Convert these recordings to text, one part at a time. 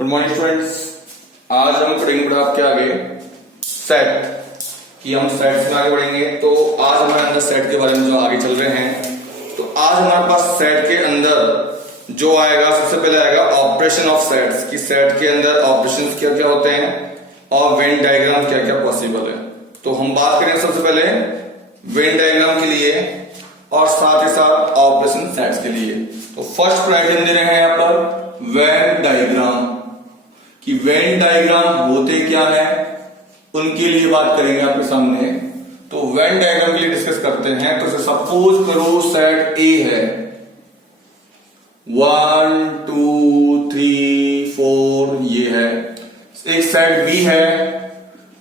Good morning students. आज हम पढ़ेंगे बेटा आपके आगे सेट कि हम सेट से आगे बढ़ेंगे। तो आज हमारे अंदर सेट के बारे में जो आगे चल रहे हैं, तो आज हमारे पास सेट के अंदर जो आएगा, सबसे पहले आएगा ऑपरेशन ऑफ सेट्स कि सेट के अंदर ऑपरेशंस क्या क्या होते हैं और वेन डायग्राम क्या क्या पॉसिबल है। तो हम बात करेंगे सबसे पहले वेन डायग्राम के लिए और साथ ही साथ ऑपरेशन सेट्स के लिए। तो फर्स्ट प्रायोरिटी दे रहे हैं यहाँ पर वेन डायग्राम कि वेन डायग्राम होते क्या है, उनके लिए बात करेंगे आपके सामने। तो वेन डायग्राम के लिए डिस्कस करते हैं। तो सपोज करो सेट ए है 1 2 3 4 ये है। एक सेट बी है,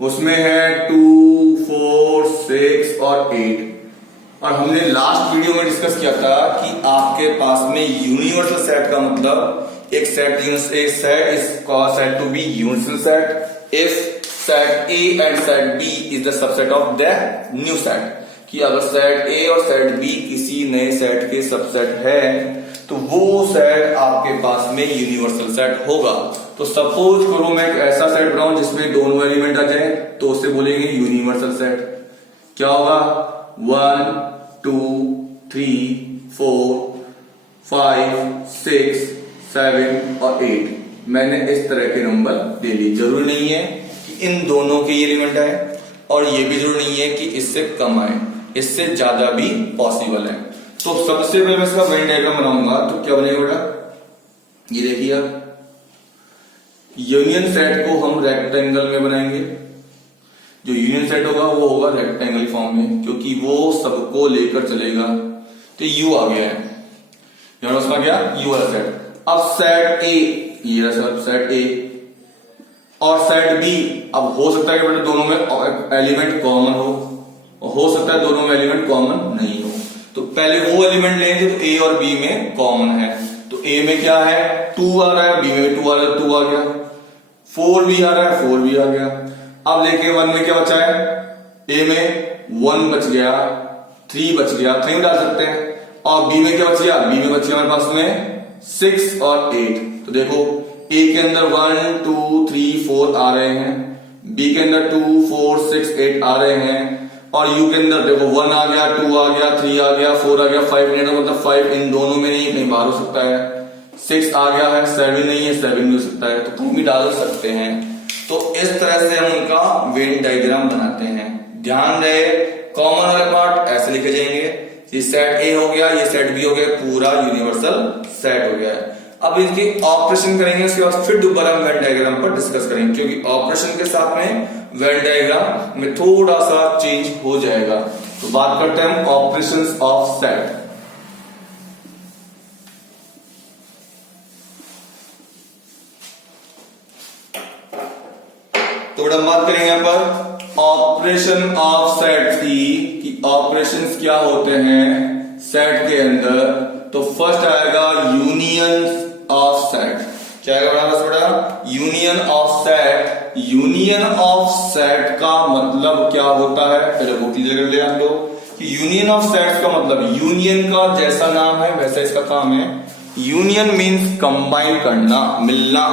उसमें है 2 4 6 और 8। और हमने लास्ट वीडियो में डिस्कस किया था कि आपके पास में यूनिवर्सल सेट का मतलब एक set is said to be universal set if set A and set B is the subset of the new set। कि अगर सेट A और सेट B किसी नए सेट के सबसेट है तो वो सेट आपके पास में यूनिवर्सल सेट होगा। तो सपोज करो मैं एक ऐसा सेट बनाऊं जिसमें दोनों एलिमेंट आ जाए, तो उसे बोलेंगे यूनिवर्सल सेट। क्या होगा 1 2 3 4 5 6 7 और 8। मैंने इस तरह के नंबर दे ली। जरूरी नहीं है कि इन दोनों के एलिमेंट आए और ये भी जरूरी नहीं है कि इससे कम आए, इससे ज्यादा भी पॉसिबल है। तो सबसे पहले मैं इसका वेन डायग्राम बनाऊंगा। तो क्या बनेगा बेटा, ये देखिए आप, यूनियन सेट को हम रेक्टेंगल में बनाएंगे। जो यूनियन सेट होगा वो होगा रेक्टेंगल फॉर्म में, क्योंकि वो सबको लेकर चलेगा। तो यू आ गया है, उसमें क्या यू वाला सेट। अब सेट ए, ये सेट ए और सेट बी। अब हो सकता है कि बेटा दोनों में एलिमेंट कॉमन हो सकता है दोनों में एलिमेंट कॉमन नहीं हो। तो पहले वो एलिमेंट लेंगे तो ए और बी में कॉमन है। तो ए में क्या है 2 आ रहा है, बी में 2 आ रहा है, 2 आ गया। 4 भी आ रहा है, 4 भी आ गया। अब लेके 1 में क्या बचा है, ए में 1 बच गया, 3 बच गया, 3 में डाल सकते हैं। और बी में क्या बच गया, बी में बच गया हमारे पास में 6 और 8। तो देखो ए के अंदर 1 2 3 4 आ रहे हैं, बी के अंदर 2 4 6 8 आ रहे हैं, और यू के अंदर देखो 1 आ गया, 2 आ गया, 3 आ गया, 4 आ गया, 5 नहीं है, मतलब 5 इन दोनों में नहीं, कहीं बाहर हो सकता है। 6 आ गया है, 7 नहीं है, 7 भी हो सकता है, तो कहीं भी डाल सकते हैं। तो इस तरह से हम उनका वेन डायग्राम बनाते हैं। ध्यान रहे कॉमन वाले पार्ट ऐसे लिखे जाएंगे, ये सेट ए हो गया, ये सेट बी हो गया, पूरा यूनिवर्सल सेट हो गया है। अब इनकी ऑपरेशन करेंगे, उसके बाद फिर दोबारा हम वेन डायग्राम पर डिस्कस करेंगे, क्योंकि ऑपरेशन के साथ में वेन डायग्राम में थोड़ा सा चेंज हो जाएगा। तो बात करते हैं हम ऑपरेशंस ऑफ सेट। तो बेटा हम बात करेंगे यहां पर ऑपरेशन ऑफ सेट की कि ऑपरेशंस क्या होते हैं सेट के अंदर। तो फर्स्ट आएगा यूनियन ऑफ सेट। क्या आएगा बेटा, union of set. Union of set का मतलब क्या होता है, पहले वो क्लियर कर ले आप लोग कि यूनियन ऑफ सेट्स का मतलब, यूनियन का जैसा नाम है वैसा इसका काम है। यूनियन मीन्स कंबाइन करना, मिलना,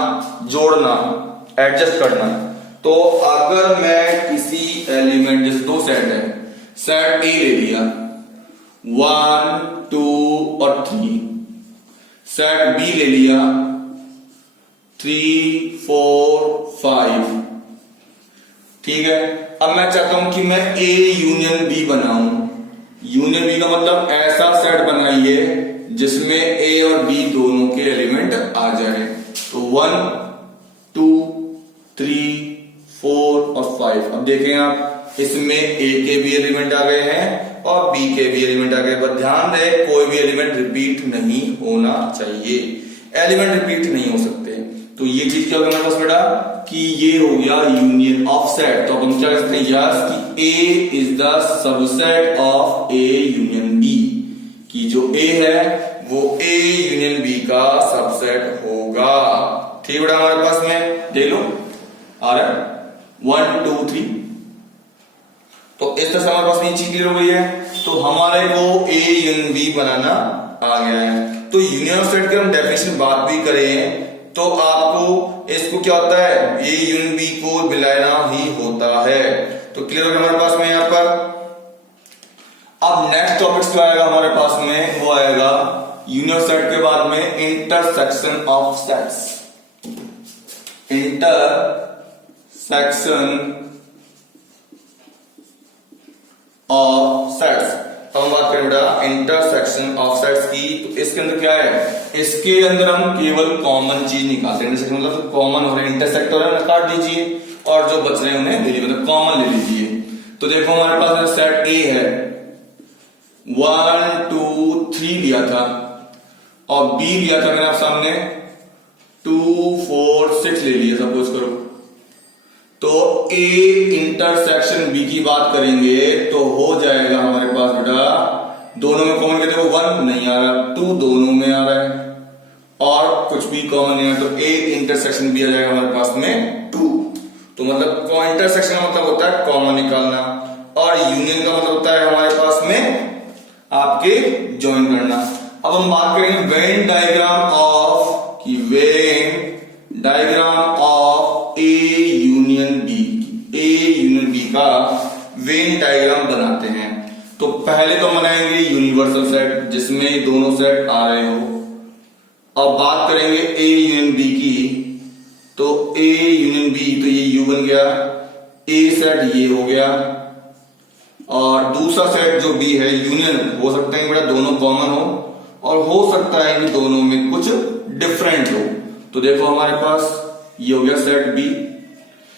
जोड़ना, एडजस्ट करना। तो अगर मैं किसी एलिमेंट, जैसे दो सेट है, सेट ए ले लिया 1 2 और 3, सेट बी ले लिया 3 4 5, ठीक है। अब मैं चाहता हूं कि मैं ए यूनियन बी बनाऊं। यूनियन बी का मतलब ऐसा सेट बनाइए जिसमें ए और बी दोनों के एलिमेंट आ जाए। तो 1 2 3 4 और 5। अब देखें आप, इसमें ए के भी एलिमेंट आ गए हैं और बी के भी एलिमेंट आ गए। पर ध्यान रहे कोई भी एलिमेंट रिपीट नहीं होना चाहिए, एलिमेंट रिपीट नहीं हो सकते। तो ये चीज क्या होगा हमारे पास बेटा कि ये हो गया यूनियन ऑफ सेट। तो हम क्या कहते हैं, यस कि A is the subset of A union B, कि जो ए है वो ए यूनियन बी का सबसेट होगा। ठीक बेटा, हमारे पास में देख लो आ रहा है 1 2 3। तो इस तरह से हमारे पास में चीज क्लियर हो गई है। तो हमारे को ए यूनियन बी बनाना आ गया है। तो यूनियन ऑफ सेट की हम डेफिनेशन बात भी करें तो आपको इसको क्या होता है, ए यूनियन बी को मिलाना ही होता है। तो क्लियर हो गया हमारे पास में यहाँ पर। अब नेक्स्ट टॉपिक क्या आएगा हमारे पास में, वो आएगा यूनियन सेट के बाद में intersection of sets. Intersection of sets. तो हम बात करें बेटा इंटरसेक्शन ऑफ सेट्स की। तो इसके अंदर क्या है, इसके अंदर हम केवल कॉमन चीज निकालते हैं। इंटरसेक्शन मतलब कॉमन हो रहा है, इंटरसेक्ट हो रहा है काट दीजिए और जो बच रहे हैं उन्हें ले लीजिए, मतलब कॉमन ले लीजिए। तो देखो हमारे पास सेट ए है, 1 2 3 लिया था और बी लिया था मैंने आप सामने 2 4 6 ले लिया सपोज करो। तो ए इंटरसेक्शन बी की बात करेंगे तो हो जाएगा हमारे पास बेटा, दोनों में कॉमन कहते हो 1 नहीं आ रहा, 2 दोनों में आ रहा है और कुछ भी कॉमन नहीं है, तो ए इंटरसेक्शन बी आ जाएगा हमारे पास में 2। तो मतलब इंटरसेक्शन का मतलब होता है कॉमन निकालना और यूनियन का मतलब होता है हमारे पास में आपके ज्वाइन करना। अब हम बात करेंगे वेन डायग्राम ऑफ, कि Venn diagram of A union B. A union B का वेन डायग्राम बनाते हैं। तो पहले तो बनाएंगे यूनिवर्सल सेट जिसमें दोनों सेट आ रहे हो। अब बात करेंगे ए यूनियन बी की, तो ए यूनियन बी, तो ये यू बन गया, ए सेट ये हो गया और दूसरा सेट जो बी है यूनियन, हो सकता है बेटा दोनों कॉमन हो और हो सकता है कि दोनों में कुछ डिफरेंट हो। तो देखो हमारे पास ये हो गया सेट बी।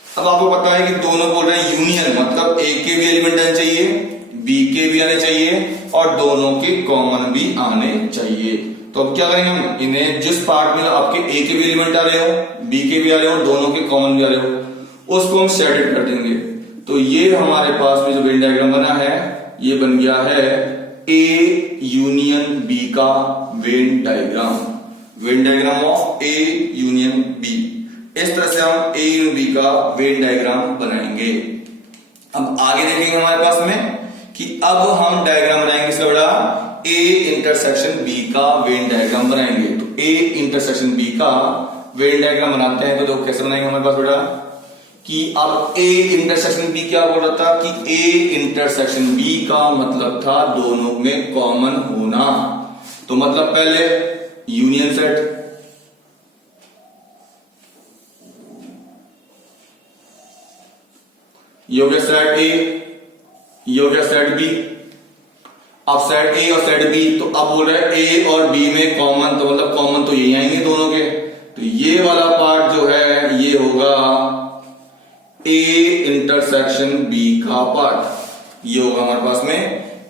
अब आपको पता है कि दोनों बोल रहे हैं यूनियन, मतलब ए के भी एलिमेंट आने चाहिए, बी के भी आने चाहिए और दोनों के कॉमन भी आने चाहिए। तो अब क्या करेंगे हम, इन्हें जिस पार्ट में आपके ए के भी एलिमेंट आ रहे हो, बी के भी आ रहे हो, दोनों के कॉमन भी आ रहे हो, उसको हम शेडेड कर देंगे। तो ये हमारे पास में जो वेन डायग्राम बना है ये बन गया है ए यूनियन बी का Venn diagram. Venn diagram of A union B. इस तरह से हम ए यूनियन बी का वेन डायग्राम बनाएंगे। अब आगे देखेंगे हमारे पास में कि अब हम डायग्राम बनाएंगे इसका बड़ा ए इंटरसेक्शन बी का वेन डायग्राम बनाएंगे। तो ए इंटरसेक्शन बी का वेन डायग्राम बनाते हैं। तो देखो कैसे बनाएंगे हमारे पास बेटा, कि अब ए इंटरसेक्शन बी क्या बोल रहा था कि ए इंटरसेक्शन बी का मतलब था दोनों में कॉमन होना। तो मतलब पहले यूनियन सेट, ये हो गया सेट ए, ये हो गया सेट बी। अब सेट ए और सेट बी, तो अब बोल रहे हैं ए और बी में कॉमन, तो मतलब कॉमन तो यही आएंगे दोनों के। तो ये वाला पार्ट जो है ये होगा ए इंटरसेक्शन बी का पार्ट, ये होगा हमारे पास में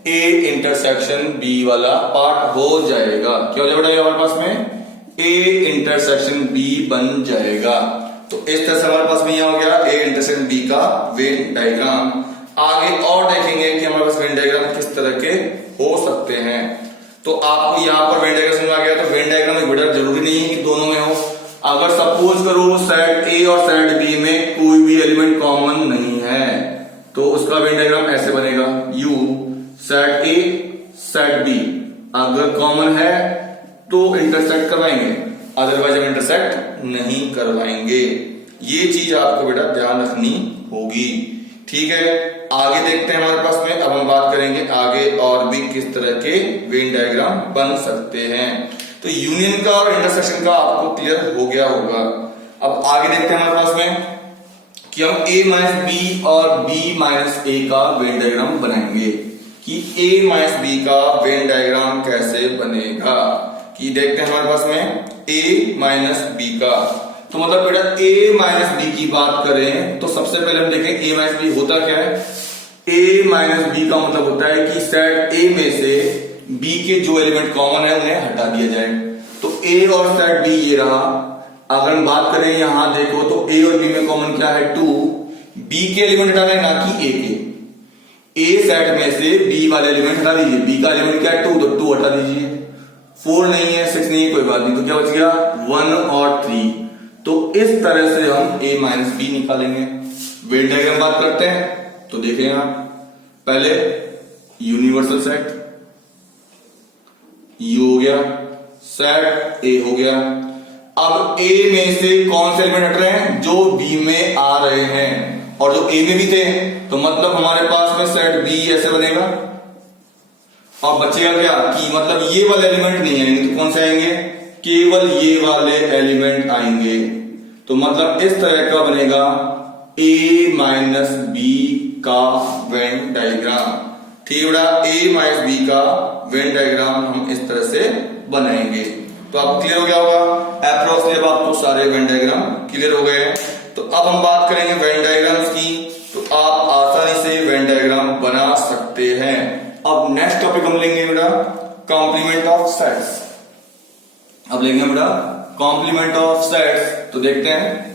ए इंटरसेक्शन बी वाला पार्ट हो जाएगा। क्या हो जाएगा हमारे पास में, ए इंटरसेक्शन बी बन जाएगा। तो इस तरह से हमारे पास में यहां हो गया ए इंटरसेक्शन बी का वेन डायग्राम। आगे और देखेंगे कि हमारे पास वेन डायग्राम किस तरह के हो सकते हैं। तो आपको यहां पर वेन डायग्राम समझ आ गया। तो वेन डायग्राम में बेटा जरूरी नहीं है कि दोनों में हो। अगर सपोज करो सेट ए और सेट बी में कोई भी एलिमेंट कॉमन नहीं है तो उसका वेन डायग्राम ऐसे बनेगा, U set A set B, अगर कॉमन है तो इंटरसेक्ट करवाएंगे, अदरवाइज हम इंटरसेक्ट नहीं करवाएंगे। ये चीज आपको बेटा ध्यान रखनी होगी। ठीक है, आगे देखते हैं हमारे पास में। अब हम बात करेंगे आगे और भी किस तरह के वेन डायग्राम बन सकते हैं। तो यूनियन का और इंटरसेक्शन का आपको क्लियर हो गया होगा। अब आगे देखते हैं हमारे पास में कि हम a माइनस बी और b माइनस ए का वेन डायग्राम बनाएंगे। कि a माइनस बी का वेन डायग्राम कैसे बनेगा, कि देखते हैं हमारे पास में a माइनस बी का। तो मतलब बेटा a माइनस बी की बात करें तो सबसे पहले हम देखें a माइनस बी होता क्या है। a माइनस बी का मतलब होता है कि सेट a में से b के जो एलिमेंट कॉमन है उन्हें हटा दिया जाए। तो a और सेट b ये रहा। अगर हम बात करें यहां देखो तो a और b में कॉमन क्या है 2, b के एलिमेंट हटाना है ना कि a के। a सेट में से b वाले एलिमेंट हटा दीजिए, b का एलिमेंट क्या है 2, तो 2 हटा दीजिए। 4 नहीं है 6 नहीं है कोई बात नहीं, तो क्या बच गया 1 और 3। तो इस तरह से हम a माइनस बी निकालेंगे। वेन डायग्राम बात करते हैं तो देखें आप पहले यूनिवर्सल सेट, यू हो गया, सेट ए हो गया। अब ए में से कौन से एलिमेंट हट रहे हैं? जो बी में आ रहे हैं, और जो ए में भी थे, तो मतलब हमारे पास में सेट बी ऐसे बनेगा। और बचेगा क्या कि मतलब ये वाले एलिमेंट नहीं आएंगे, तो कौन से आएंगे? केवल ये वाले एलिमेंट आएंगे। तो मतलब इस तरह का बनेगा ए माइनस बी का वेन डायग्राम। ठीक है बेटा, ए माइनस बी का वेन डायग्राम हम इस तरह से बनाएंगे। तो आप क्लियर हो गया होगा अप्रोक्सली, अब आपको सारे वेन डायग्राम क्लियर हो गए हैं। तो अब हम बात करेंगे वेन डायग्राम्स की। तो आप आसानी से वेन डायग्राम बना सकते हैं। अब नेक्स्ट टॉपिक हम लेंगे बेटा कॉम्प्लीमेंट ऑफ सेट्स। अब लेंगे बेटा कॉम्प्लीमेंट ऑफ सेट्स। तो देखते हैं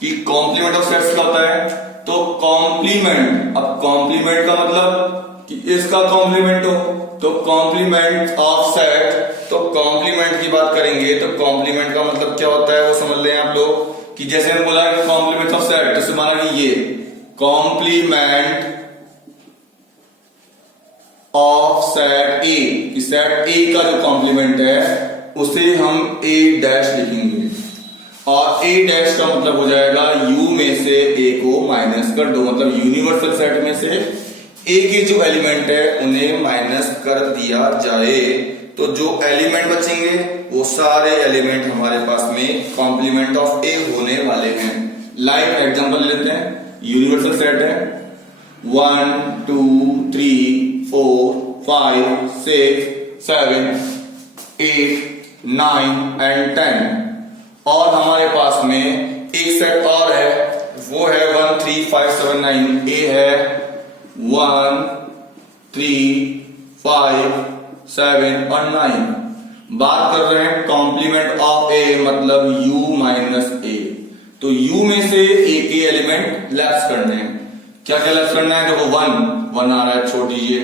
कि कॉम्प्लीमेंट ऑफ सेट्स क्या होता है। तो कॉम्प्लीमेंट, अब कॉम्प्लीमेंट का मतलब कि इसका कॉम्प्लीमेंट हो, तो कॉम्प्लीमेंट ऑफ सेट। तो कॉम्प्लीमेंट की बात करेंगे तो कॉम्प्लीमेंट का मतलब क्या होता है वो समझ लें आप लोग। कि जैसे हम बोला कि कॉम्प्लीमेंट ऑफ सेट, जैसे माना कि ये complement of set A, set A का जो कॉम्प्लीमेंट है उसे हम ए डैश लिखेंगे, और ए डैश का मतलब हो जाएगा यू में से ए को माइनस कर दो। मतलब यूनिवर्सल सेट में से ए के जो एलिमेंट है उन्हें माइनस कर दिया जाए, तो जो एलिमेंट बचेंगे वो सारे एलिमेंट हमारे पास में कॉम्प्लीमेंट ऑफ ए होने वाले हैं। लाइक एग्जांपल लेते हैं, यूनिवर्सल सेट है 1 2 3 4 5 6 7 8 9 एंड 10, और हमारे पास में एक सेट और है, वो है 1 3 5 7 9। ए है 1 3 5 7 और 9। बात कर रहे हैं कॉम्प्लीमेंट ऑफ ए मतलब u माइनस ए। तो u में से ए के एलिमेंट लेफ्ट करने हैं। क्या क्या लेफ्ट करना है? देखो 1 आ रहा है, छोड़ दीजिए।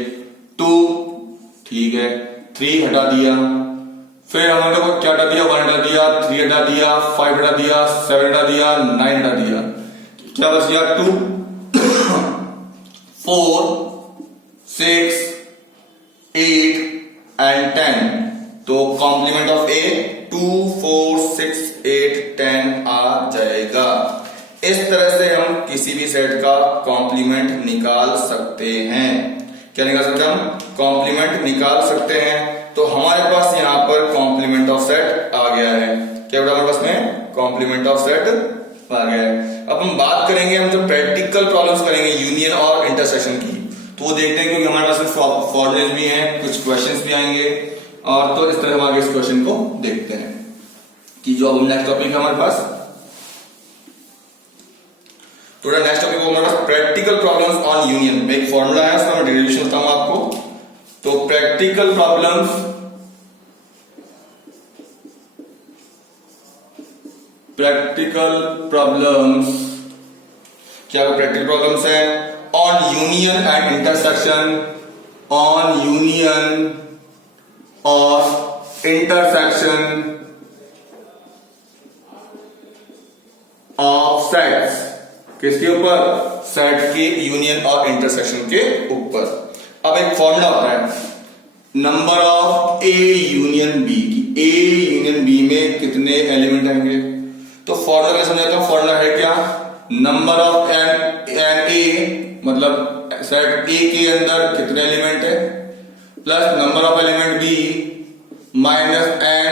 2 ठीक है, 3 हटा दिया, फिर हमने देखो क्या हटा दिया, 1 हटा दिया, 3 हटा दिया, 5 हटा दिया, 7 हटा दिया, 9 हटा दिया। क्या बच गया? 2 4 6 8 एंड 10। तो कॉम्प्लीमेंट ऑफ ए 2 4 6 8 10 आ जाएगा। इस तरह से हम किसी भी सेट का कॉम्प्लीमेंट निकाल सकते हैं। क्या निकाल सकते हैं? हम कॉम्प्लीमेंट निकाल सकते हैं। तो हमारे पास यहां पर कॉम्प्लीमेंट ऑफ सेट आ गया है। क्या बेटा हमारे पास में कॉम्प्लीमेंट ऑफ सेट आ गया है। अब हम बात करेंगे, हम जो प्रैक्टिकल प्रॉब्लम्स करेंगे यूनियन और इंटरसेक्शन की, तो वो देखते हैं क्योंकि हमारे पास में फॉर्मूलेज भी हैं, कुछ क्वेश्चंस भी आएंगे, और तो इस तरह हम आगे इस क्वेश्चन को देखते हैं कि जो अब नेक्स्ट टॉपिक है हमारे पास। तो नेक्स्ट टॉपिक हमारे पास प्रैक्टिकल प्रॉब्लम्स ऑन यूनियन में एक फॉर्मूला है, उसका मैं डेरिवेशन बताऊंगा आपको। तो प्रैक्टिकल प्रॉब्लम्स क्या प्रैक्टिकल प्रॉब्लम्स है on union and intersection, on union और इंटरसेक्शन ऑफ सेट्स। किसके ऊपर? सेट के यूनियन और इंटरसेक्शन के ऊपर। अब एक फॉर्मूला होता है number of A union B की, ए यूनियन बी में कितने एलिमेंट आएंगे। तो फॉर्मूला मैं समझाता हूं। फॉर्मूला है क्या? नंबर ऑफ एन ए मतलब सेट ए के अंदर कितने एलिमेंट है, plus number of element B minus N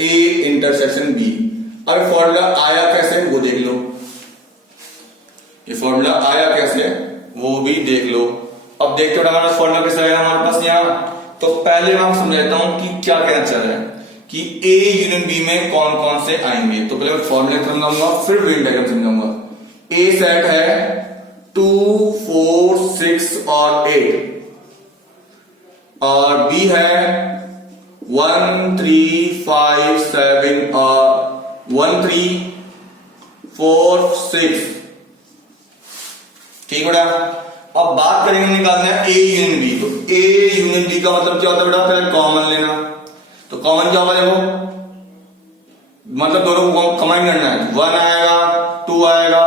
A intersection B. अब फॉर्मूला आया कैसे वो देख लो, ये फॉर्मूला आया कैसे वो भी देख लो। अब देखते हो हमारा फॉर्मूला कैसा है हमारे पास यहाँ। तो पहले मैं आपको समझाता हूं कि क्या कहना चाह रहा है कि ए यूनियन बी में कौन कौन से आएंगे। तो पहले मैं फॉर्मूला समझाऊंगा, फिर वेन डायग्राम समझाऊंगा। ए सेट है 2 4 6 और 8, और बी है 1 3 5 7 और 1 3 4 6। ठीक बेटा। अब बात करेंगे निकालना है ए यूनियन बी। तो ए यूनियन बी का मतलब क्या होता है बेटा? पहले कॉमन लेना। तो कॉमन क्या होगा देखो, मतलब दोनों को कंबाइन करना है। 1 आएगा, 2 आएगा,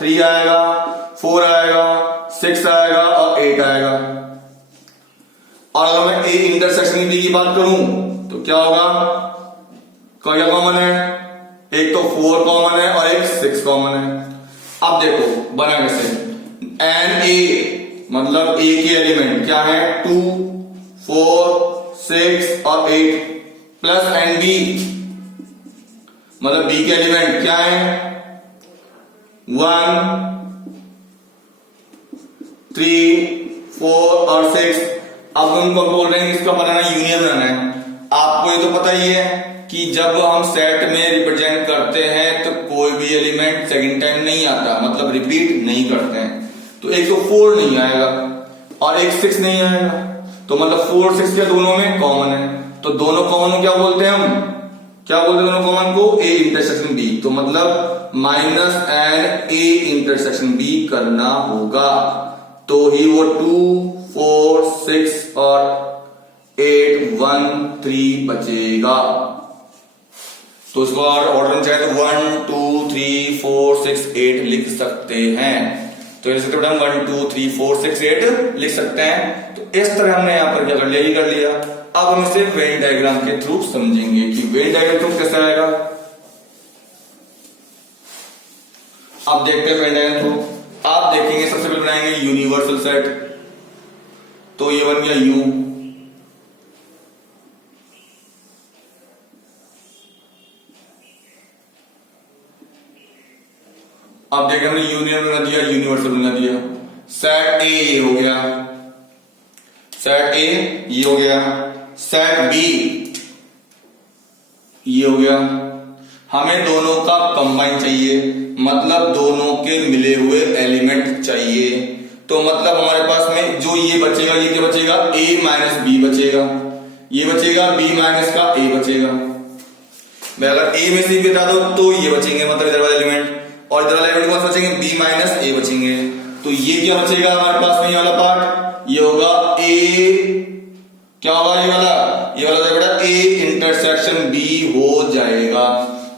3 आएगा, 4 आएगा, 6 आएगा और 8 आएगा। और अगर मैं ए इंटरसेक्शन बी की बात करूं तो क्या होगा, क्या कॉमन है, एक तो 4 कॉमन है और एक 6 कॉमन है। अब देखो बना कैसे, एन ए मतलब ए के एलिमेंट क्या है 2 4 6 और 8 प्लस एन बी मतलब बी के एलिमेंट क्या है 1 3 4 और 6। अब उनको बोल रहे हैं इसका बनाना यूनियन बनाना है। आपको ये तो पता ही है कि जब हम सेट में रिप्रेजेंट करते हैं तो कोई भी एलिमेंट सेकंड टाइम नहीं आता, मतलब रिपीट नहीं करते हैं। तो एक तो 4 नहीं आएगा और एक 6 नहीं आएगा, तो मतलब 4 6 के दोनों में कॉमन है। तो दोनों कॉमन को क्या बोलते हैं हम, क्या बोलते हैं दोनों कॉमन को, ए इंटरसेक्शन बी। तो मतलब minus N A intersection B करना होगा, तो ही वो 2 4 6 और 8 1 3 बचेगा। तो उसको ऑर्डर चाहे तो 1 2 3 4 6 8 लिख सकते हैं। तो ऐसे हम 1 2 3 4 6 8 लिख सकते हैं। तो इस तरह हमने यहां पर क्या कर लिया, ये कर लिया। अब हम इसे वेन डायग्राम के थ्रू समझेंगे कि वेन डायग्राम थ्रू कैसे आएगा। अब देखते हैं वेन डायग्राम थ्रू। आप देखेंगे सबसे पहले बनाएंगे यूनिवर्सल सेट, तो ये बन गया यू, अब देखें हमने यूनियन बना दिया, यूनिवर्सल बना दिया। सेट ए ये हो गया, सेट ए ये हो गया, सेट बी ये हो गया। हमें दोनों का कंबाइन चाहिए, मतलब दोनों के मिले हुए एलिमेंट चाहिए। तो मतलब हमारे पास में जो ये बचेगा, ये क्या बचेगा, ए माइनस बी बचेगा, ये बचेगा बी माइनस का ए बचेगा। मैं अगर ए में से बी बता दो तो ये बचेंगे, मतलब इधर वाले एलिमेंट, और इधर वाले एलिमेंट कौन से बचेंगे, बी माइनस ए बचेंगे। तो ये क्या बचेगा हमारे पास में, ये वाला पार्ट, ये होगा ए, क्या होगा ये वाला तो बेटा ए इंटरसेक्शन बी हो जाएगा।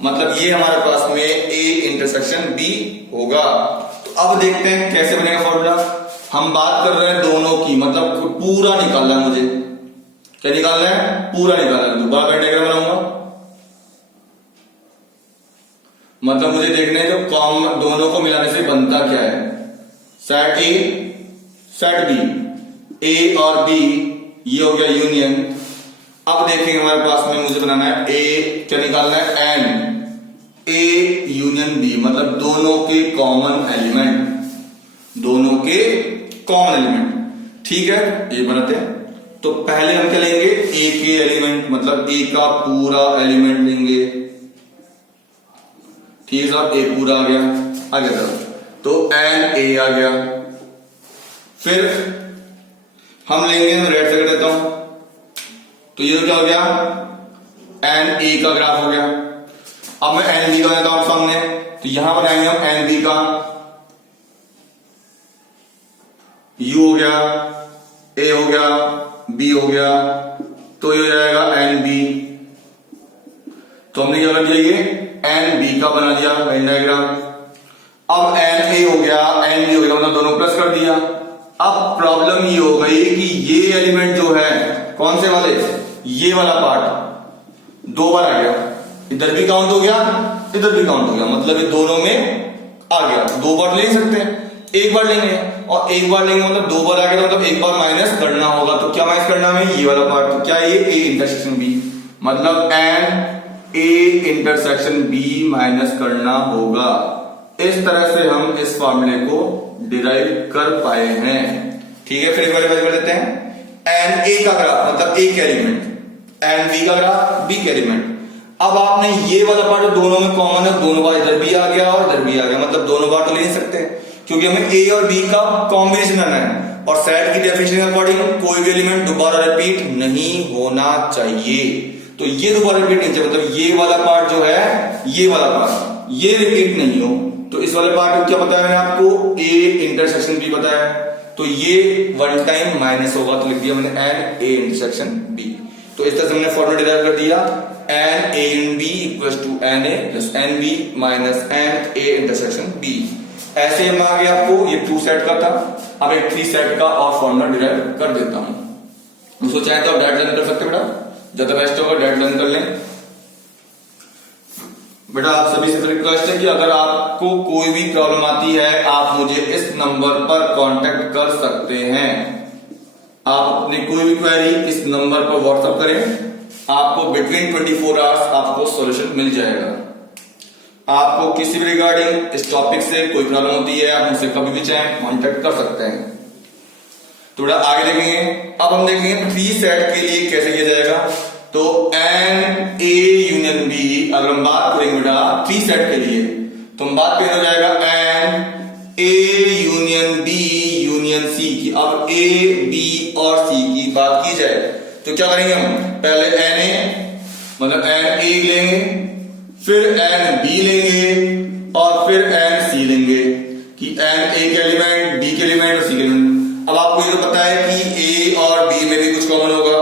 मतलब ये हमारे पास में ए इंटरसेक्शन बी होगा। तो अब देखते हैं कैसे बनेगा फॉर्मूला। हम बात कर रहे हैं दोनों की, मतलब पूरा निकालना है मुझे। क्या निकालना है, पूरा निकालना है। दोबारा मैं डायग्राम बनाऊंगा, मतलब मुझे देखना है जो कॉमन दोनों को मिलाने से बनता क्या है। सेट ए सेट बी, ए और बी ये हो गया यूनियन। अब देखेंगे हमारे पास में मुझे बनाना है ए, क्या निकालना है, एन ए यूनियन बी, मतलब दोनों के कॉमन एलिमेंट, दोनों के कॉमन एलिमेंट। ठीक है, ये बनाते हैं। तो पहले हम क्या लेंगे, ए के एलिमेंट, मतलब ए का पूरा एलिमेंट लेंगे। ठीक है साहब, ए पूरा आ गया, आ गया साहब, तो एन ए आ गया। फिर हम लेंगे, मैं रेड से कर देता हूं, तो ये तो क्या हो गया, एन ए का ग्राफ हो गया। अब मैं एन बी का देता हूं सामने, तो यहां बनाएंगे हम एन बी का, यू हो गया, ए हो गया, बी हो गया, तो ये हो जाएगा एन बी। तो हमने क्या कर दिया, ये एन बी का बना दिया वेन डायग्राम। अब एन ए हो गया, एन बी हो गया, मतलब दोनों प्लस कर दिया। अब प्रॉब्लम ये हो गई कि ये एलिमेंट जो है, कौन से वाले, ये वाला पार्ट 2 बार आ गया, इधर भी काउंट हो गया, इधर भी काउंट हो गया, मतलब ये दोनों में आ गया। 2 बार ले सकते हैं, एक बार लेंगे, और एक बार लेंगे मतलब 2 बार आ गया, मतलब एक बार माइनस करना होगा। तो क्या माइनस करना है, ये वाला पार्ट, तो क्या ये ए इंटरसेक्शन बी, मतलब N A intersection B minus करना होगा। इस तरह से हम इस फॉर्मूले को डिराइव कर पाए हैं। ठीक है, फिर एक बार कर देते हैं। एन ए का ग्राफ मतलब ए के एलिमेंट, एन बी का ग्राफ बी के एलिमेंट। अब आपने ये वाला पार्ट जो दोनों में कॉमन है, दोनों बार इधर भी आ गया और इधर भी आ गया, मतलब दोनों बार तो ले नहीं सकते, क्योंकि हमें ए और बी का कॉम्बिनेशन करना है। और सेट की डेफिनेशन के अकॉर्डिंग कोई भी एलिमेंट दोबारा रिपीट नहीं होना चाहिए। तो ये दोबारा रिपीट नहीं चाहिए, मतलब ये वाला पार्ट जो है, ये वाला पार्ट ये रिपीट नहीं हो। तो इस वाले पार्ट में क्या बताया मैंने आपको, ए इंटरसेक्शन बी बताया, तो ये 1 टाइम माइनस होगा, तो लिख दिया मैंने एन ए इंटरसेक्शन बी। तो इस तरह से हमने फॉर्मूला डिराइव कर दिया, N A in B equal to N A plus N B minus N A intersection B. ऐसे हम आगे आपको ये 2 सेट का था, अब एक 3 सेट का और फॉर्मूला डिराइव कर देता हूं। उसको चाहे तो आप डायरेक्ट लर्न कर सकते बेटा, ज्यादा बेस्ट होगा डायरेक्ट लर्न कर लें। बेटा आप सभी से रिक्वेस्ट है कि अगर आपको कोई भी प्रॉब्लम आती है आप मुझे इस नंबर पर कांटेक्ट कर सकते हैं। आप अपनी कोई भी क्वेरी इस नंबर पर व्हाट्सएप करें, आपको बिटवीन 24 आवर्स आपको सॉल्यूशन मिल जाएगा। आपको किसी भी रिगार्डिंग इस टॉपिक से कोई प्रॉब्लम होती है आप मुझसे कभी भी चाहें कांटेक्ट कर सकते हैं। तो बेटा आगे देखेंगे, अब हम देखेंगे 3 सेट के लिए कैसे किया जाएगा। तो एन ए यूनियन बी, अगर हम बात करेंगे बेटा 3 सेट के लिए तो हम बात करेंगे हो जाएगा N A union B union C की। अब ए बी और सी की बात की जाए तो क्या करेंगे हम, पहले एन ए मतलब एन ए लेंगे, फिर एन बी लेंगे और फिर एन सी लेंगे कि एन ए के एलिमेंट, बी के एलिमेंट और सी के एलिमेंट। अब आपको ये तो पता है कि ए और बी में भी कुछ कॉमन होगा,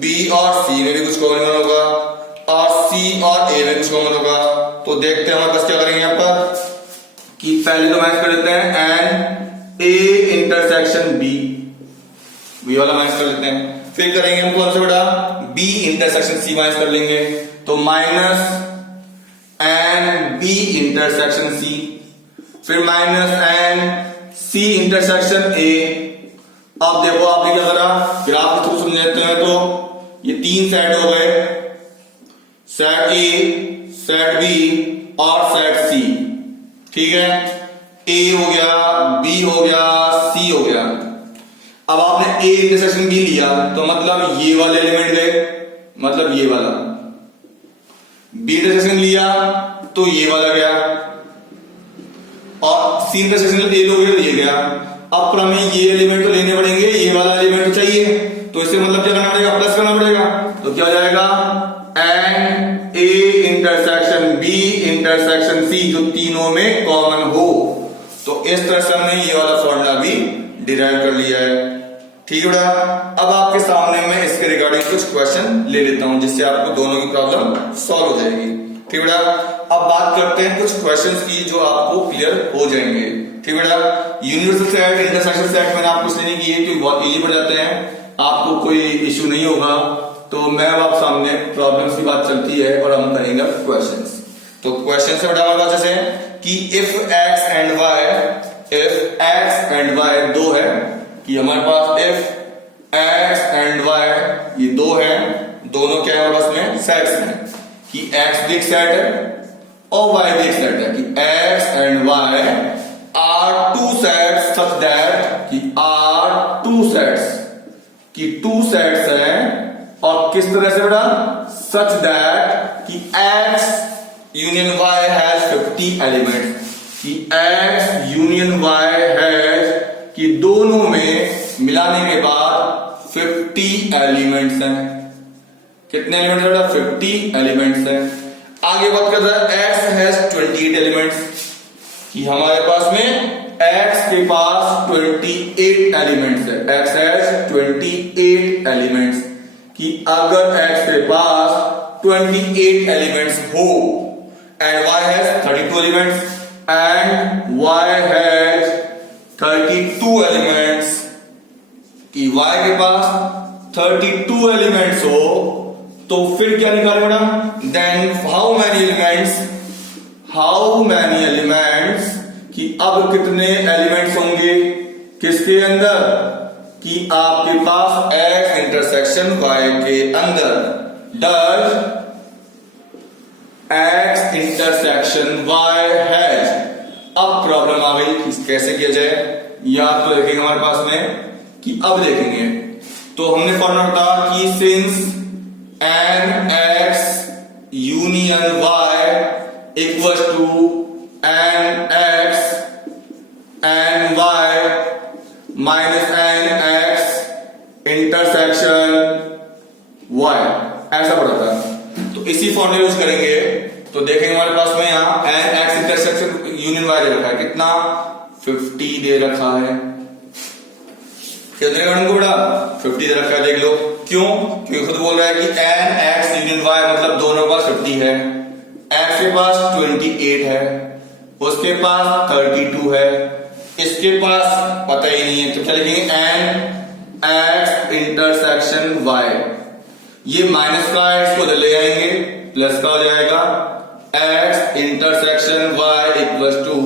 बी और सी में भी कुछ कॉमन होगा और सी और ए में कुछ कॉमन होगा। तो देखते हैं हमारे पास क्या करेंगे यहाँ पर कि पहले तो मैच कर लेते हैं N A intersection B, B वाला मैच कर लेते हैं। फिर करेंगे हम कौन सा बेटा, बी इंटरसेक्शन सी मैच कर लेंगे। तो minus n B intersection C, फिर minus n C intersection A. अब देखो आपने क्या करा, ग्राफ के थ्रू समझाते हैं तो ये 3 सेट हो गए, सेट ए, सेट बी और सेट सी। ठीक है, ए हो गया, बी हो गया, सी हो गया। अब आपने ए इंटरसेक्शन बी लिया तो मतलब ये वाले एलिमेंट गए, मतलब ये वाला। बी इंटरसेक्शन लिया तो ये वाला गया और सी इंटरसेक्शन ए लोगे तो ये गया। अब पर हमें ये एलिमेंट तो लेने पड़ेंगे, ये वाला एलिमेंट तो चाहिए, तो इससे मतलब क्या करना पड़ेगा, प्लस करना पड़ेगा। तो क्या हो जाएगा N A intersection B intersection C, जो तीनों में कॉमन हो। तो इस तरह से हमने ये वाला फॉर्मूला भी डिराइव कर लिया है। ठीक है बेटा, अब आपके सामने मैं इसके रिगार्डिंग कुछ क्वेश्चन ले लेता हूं जिससे आपको दोनों की प्रॉब्लम सॉल्व हो जाएगी। ठीक है बेटा, अब बात करते हैं कुछ क्वेश्चंस की जो आपको क्लियर हो जाएंगे। ठीक है बेटा, यूनिवर्सल सेट, इंटरसेक्शन सेट मैंने आपको इसलिए नहीं किए क्योंकि बहुत इजी पड़ जाते हैं, आपको कोई इश्यू नहीं होगा। तो मैं अब आप सामने प्रॉब्लम्स की बात चलती है और हम करेंगे क्वेश्चंस। तो क्वेश्चन से बेटा हमारे पास जैसे कि if X and Y, if X and Y 2 है, कि हमारे पास इफ एक्स एंड वाई ये 2 है, दोनों क्या है हमारे पास में सेट्स हैं, कि एक्स भी एक सेट है और वाई भी एक सेट है, कि X and Y are 2 sets such that, कि आर 2 सेट्स, कि 2 सेट्स हैं और किस तरह से बेटा, सच दैट कि X union Y has 50 elements, कि एक्स यूनियन वाई हैज, कि दोनों में मिलाने के बाद 50 एलिमेंट्स हैं। कितने एलिमेंट्स बेटा, 50 एलिमेंट्स हैं। आगे बात कर रहा है एक्स हैज 28 एलिमेंट्स, कि हमारे पास में x के पास 28 एलिमेंट्स है, x हैज 28 एलिमेंट्स, कि अगर x के पास 28 एलिमेंट्स हो and y has 32 elements and y has 32 elements, कि y के पास 32 एलिमेंट्स हो तो फिर क्या निकाले बेटा, देन हाउ मैनी एलिमेंट्स, कि अब कितने एलिमेंट्स होंगे किसके अंदर, कि आपके पास x इंटरसेक्शन y के अंदर। Does x intersection y has, अब प्रॉब्लम आ गई कि कैसे किया जाए। या तो देखेंगे हमारे पास में कि अब देखेंगे तो हमने फॉर्मूला बताया कि since N X union y equal to N X N Y minus N X intersection y, ऐसा पड़ा था। तो इसी फॉर्मूला यूज करेंगे। तो देखेंगे हमारे पास में यहां N X intersection union y दे रखा है, कितना 50 दे रखा है। कितने को बेटा 50 दे रखा है, देख लो क्यों, क्योंकि खुद बोल रहा है कि एन एक्स यूनियन y मतलब दोनों का 50 है, एक्स के पास 28 है, उसके पास 32 है, इसके पास पता ही नहीं है, तो क्या लिखेंगे x इंटरसेक्शन y, ये माइनस का है, इसको ले आएंगे, प्लस का हो जाएगा x intersection y equal to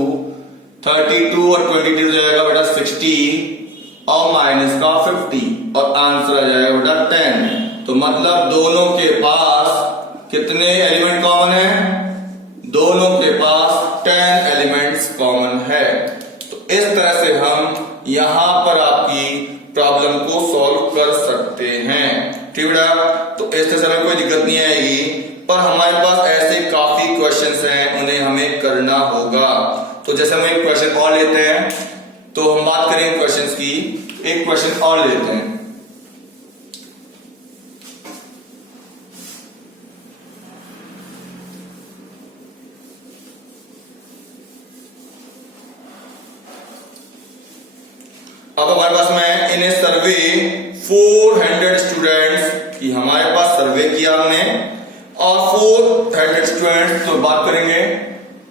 32 और 22 हो जाएगा बेटा 60 और माइनस का 50 और आंसर आ जाएगा बेटा 10। तो मतलब दोनों के पास कितने एलिमेंट कॉमन है? दोनों के पास 10 एलिमेंट्स कॉमन है। तो इस तरह से हम यहां पर आपकी प्रॉब्लम को सॉल्व कर सकते हैं। ठीक बेटा, तो इस तरह से कोई दिक्कत नहीं आएगी, पर हमारे पास ऐसे काफी क्वेश्चंस हैं, उन्हें हमें करना होगा। तो जैसे हम एक क्वेश्चन और लेते हैं, तो हम बात करेंगे क्वेश्चंस की, एक क्वेश्चन और लेते हैं। अब हमारे पास में इन सर्वे 400 स्टूडेंट्स की हमारे पास सर्वे किया हमने, और 400 स्टूडेंट्स तो बात करेंगे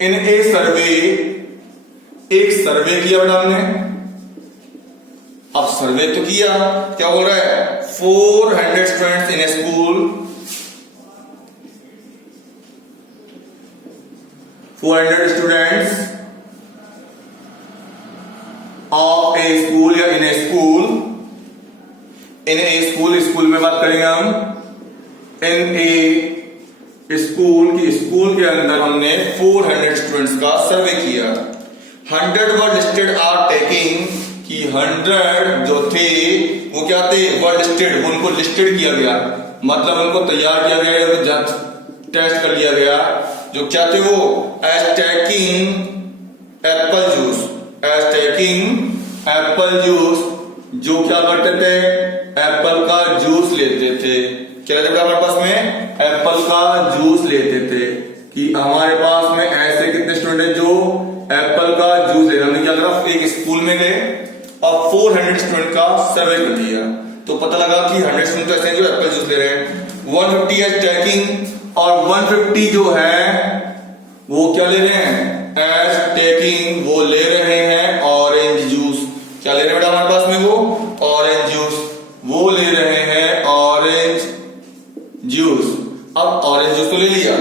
इन एक सर्वे किया बेटा हमने। अब सर्वे तो किया, क्या बोल रहा है? 400 students in A school, 400 students of A school या इन ए स्कूल, इन ए स्कूल, स्कूल में बात करेंगे हम, इन ए स्कूल की, स्कूल के अंदर हमने 400 स्टूडेंट्स का सर्वे किया। 100 वर लिस्टेड आर टेकिंग, कि 100 जो थे वो क्या थे? वर लिस्टेड, उनको लिस्टेड किया गया, मतलब उनको तैयार किया गया, टेस्ट कर लिया गया, जो क्या थे वो? As taking apple juice, as taking apple juice, जो क्या करते थे? एप्पल का जूस लेते थे। क्या लेते थे हमारे पास में? एप्पल का जूस लेते थे। कि हमारे पास में ऐसे कितने स्टूडेंट हैं जो एप्पल का जूस ले रहे? हमने क्या करा? एक स्कूल में गए और 400 स्टूडेंट का सर्वे कर लिया, तो पता लगा कि 100 स्टूडेंट ऐसे जो एप्पल जूस ले रहे हैं। 150 एज टेकिंग, और 150 जो है वो क्या ले रहे हैं? एज टेकिंग, वो ले रहे हैं ऑरेंज जूस। क्या ले रहे हैं बेटा हमारे पास में? वो ऑरेंज जूस, वो ले रहे हैं ऑरेंज जूस। अब ऑरेंज जूस तो ले लिया,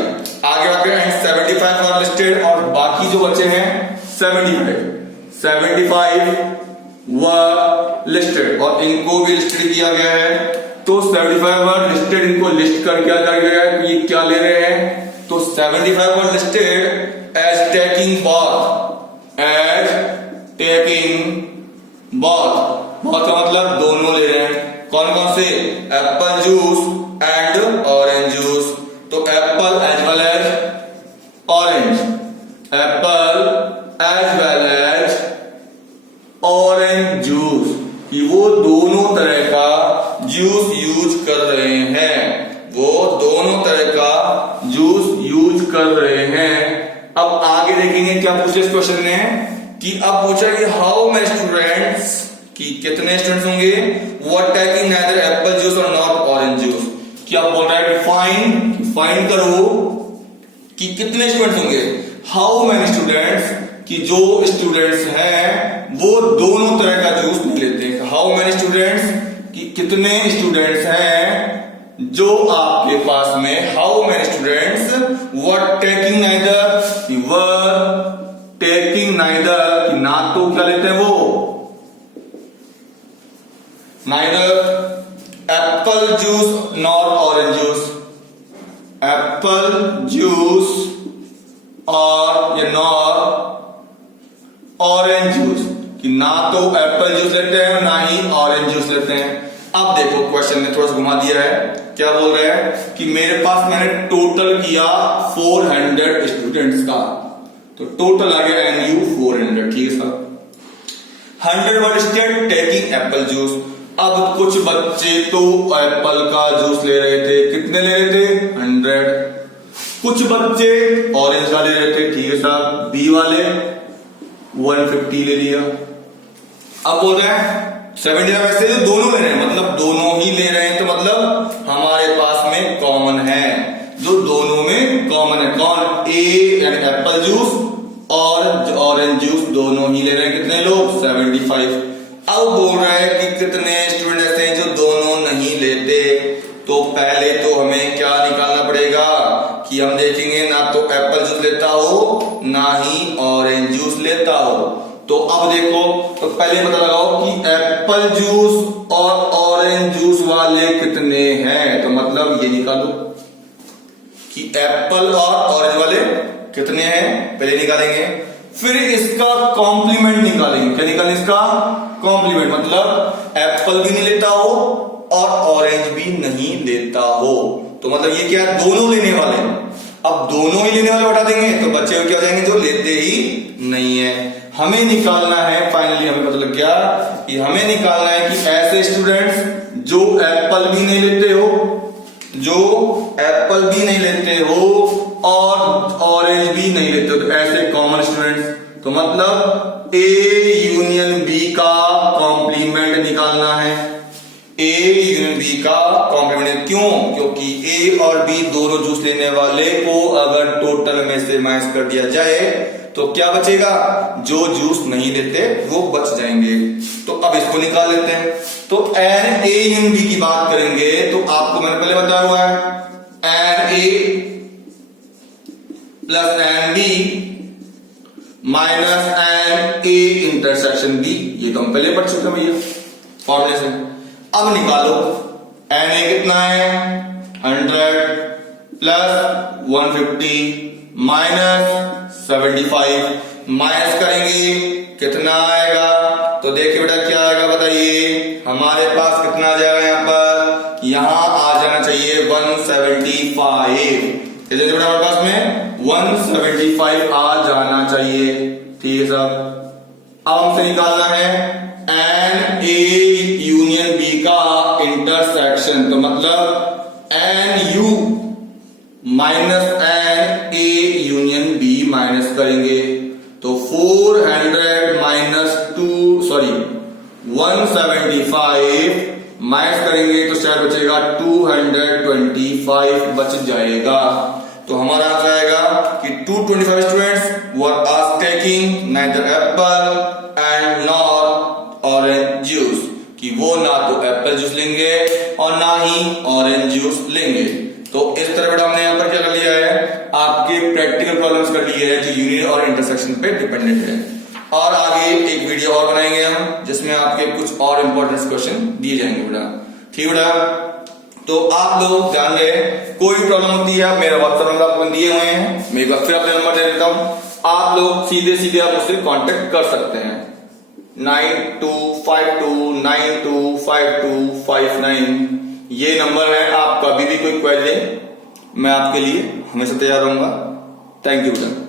आगे आगे 75 वर लिस्टेड, और बाकी जो बचे हैं 75 वर लिस्टेड, और इनको भी लिस्टेड किया गया है। तो 75 वर लिस्टेड, इनको लिस्ट कर क्या गया है? ये क्या ले रहे हैं? तो 75 were listed as taking both, as taking both, both का मतलब दोनों ले रहे हैं। कौन कौन से? Apple juice and orange juice. तो apple as well as orange, apple as well as orange juice, कि वो दोनों तरह का जूस यूज कर रहे हैं, वो दोनों तरह का जूस यूज कर रहे हैं। अब आगे देखेंगे क्या पूछे इस क्वेश्चन ने, कि अब पूछा कि हाउ मेनी स्टूडेंट्स, कि कितने स्टूडेंट्स होंगे? What taking neither Apple juice और नॉट ऑरेंज जूस। क्या बोल रहा है? फाइंड करो कि कितने स्टूडेंट्स होंगे। हाउ मेनी स्टूडेंट्स, कि जो स्टूडेंट्स हैं वो दोनों तरह का जूस नहीं लेते हैं। हाउ मेनी स्टूडेंट्स, कि कितने स्टूडेंट्स हैं जो आपके पास में, how many students were taking neither, were taking neither, कि ना तो क्या लेते हैं वो? Neither Apple juice nor orange juice, Apple juice और ये नॉर ऑरेंज जूस, कि ना तो एप्पल जूस लेते हैं ना ही ऑरेंज जूस लेते हैं। अब देखो क्वेश्चन ने थोड़ा सा घुमा दिया है, क्या बोल रहा है? कि मेरे पास मैंने टोटल किया 400 स्टूडेंट्स का, तो टोटल आ गया NU 400। ठीक है सर। 100 वर लिस्टेड टेकिंग एप्पल जूस। अब कुछ बच्चे तो एप्पल का जूस ले रहे थे, कितने ले रहे थे? 100। कुछ बच्चे ऑरेंज का ले रहे थे, ठीक है साहब, बी वाले 150 ले लिया। अब बोल रहे हैं 75 वैसे तो दोनों ले रहे हैं, मतलब दोनों ही ले रहे हैं, तो मतलब हमारे पास में कॉमन है, जो दोनों में कॉमन है। कौन? ए यानी एप्पल जूस और ऑरेंज जूस दोनों ही ले रहे हैं। कितने लोग? 75। अब बोल रहा है कि कितने स्टूडेंट ऐसे तो हमें क्या निकालना पड़ेगा कि हम देखेंगे ना तो एप्पल जूस लेता हो ना ही ऑरेंज जूस लेता हो। तो अब देखो, तो पहले पता लगाओ कि एप्पल जूस और ऑरेंज जूस वाले कितने हैं। तो मतलब ये निकालो कि एप्पल और ऑरेंज वाले कितने हैं, पहले निकालेंगे। फिर इसका कॉम्प्लीमेंट निकालेंगे। क्या निकालें? इसका कॉम्प्लीमेंट, मतलब एप्पल भी नहीं लेता हो और ऑरेंज भी नहीं लेता हो। तो मतलब ये क्या है, दोनों लेने वाले। अब दोनों ही लेने वाले हटा देंगे तो बच्चे क्या हो जाएंगे, जो लेते ही नहीं है। हमें निकालना है, फाइनली हमें पता लग गया कि हमें निकालना है कि ऐसे स्टूडेंट्स जो एप्पल भी नहीं लेते हो, जो एप्पल भी नहीं लेते हो और ऑरेंज भी नहीं लेते हो, तो ऐसे कॉमन स्टूडेंट्स। तो मतलब ए यूनियन बी का कॉम्प्लीमेंट निकालना है। ए यूनियन बी का कॉम्प्लीमेंट क्यों? क्योंकि ए और बी दोनों जूस लेने वाले को अगर टोटल में से माइनस कर दिया जाए तो क्या बचेगा, जो जूस नहीं लेते वो बच जाएंगे। तो अब इसको निकाल लेते हैं। तो एन ए यूनियन बी की बात करेंगे तो आपको मैंने पहले बताया हुआ है N A plus N B minus N A intersection B. ये तो हम पहले पढ़ चुके हैं भैया फॉर्मूले से। अब निकालो एन ए कितना है 100 प्लस 150 माइनस 75, माइनस करेंगे कितना आएगा। तो देखिए बेटा क्या आएगा बताइए, हमारे पास कितना आ जाएगा, यहां आ जाना चाहिए 175। कितने बेटा हमारे पास में 175 आ जाना चाहिए। ठीक है साहब। अब हमसे निकालना है एन ए यूनियन बी का इंटरसेक्शन। तो मतलब N U minus N A union B minus करेंगे तो 400 माइनस 175 माइनस करेंगे तो शायद बचेगा 225 बच जाएगा। तो हमारा आंसर आएगा कि 225 students were are taking neither apple and not orange juice, कि वो ना तो एप्पल जूस लेंगे और ना ही ऑरेंज जूस लेंगे। तो इस तरह बेटा हमने यहां पर क्या कर लिया है, आपके प्रैक्टिकल प्रॉब्लम्स कर लिए हैं जो यूनियन और इंटरसेक्शन पे डिपेंडेंट है। और आगे एक वीडियो और बनाएंगे हम जिसमें आपके कुछ और इंपॉर्टेंट क्वेश्चन दिए जाएंगे बेटा। ठीक बेटा, तो आप लोग ध्यान दें, कोई भी प्रॉब्लम होती है आप मेरा व्हाट्सएप नंबर आपको दिए हुए हैं, मैं एक बार फिर अपना नंबर दे देता हूं। आप लोग सीधे सीधे आप मुझसे कांटेक्ट कर सकते हैं 9252925259। ये नंबर है, आप कभी भी कोई क्वेरी लें मैं आपके लिए हमेशा तैयार रहूंगा। थैंक यू बेटा।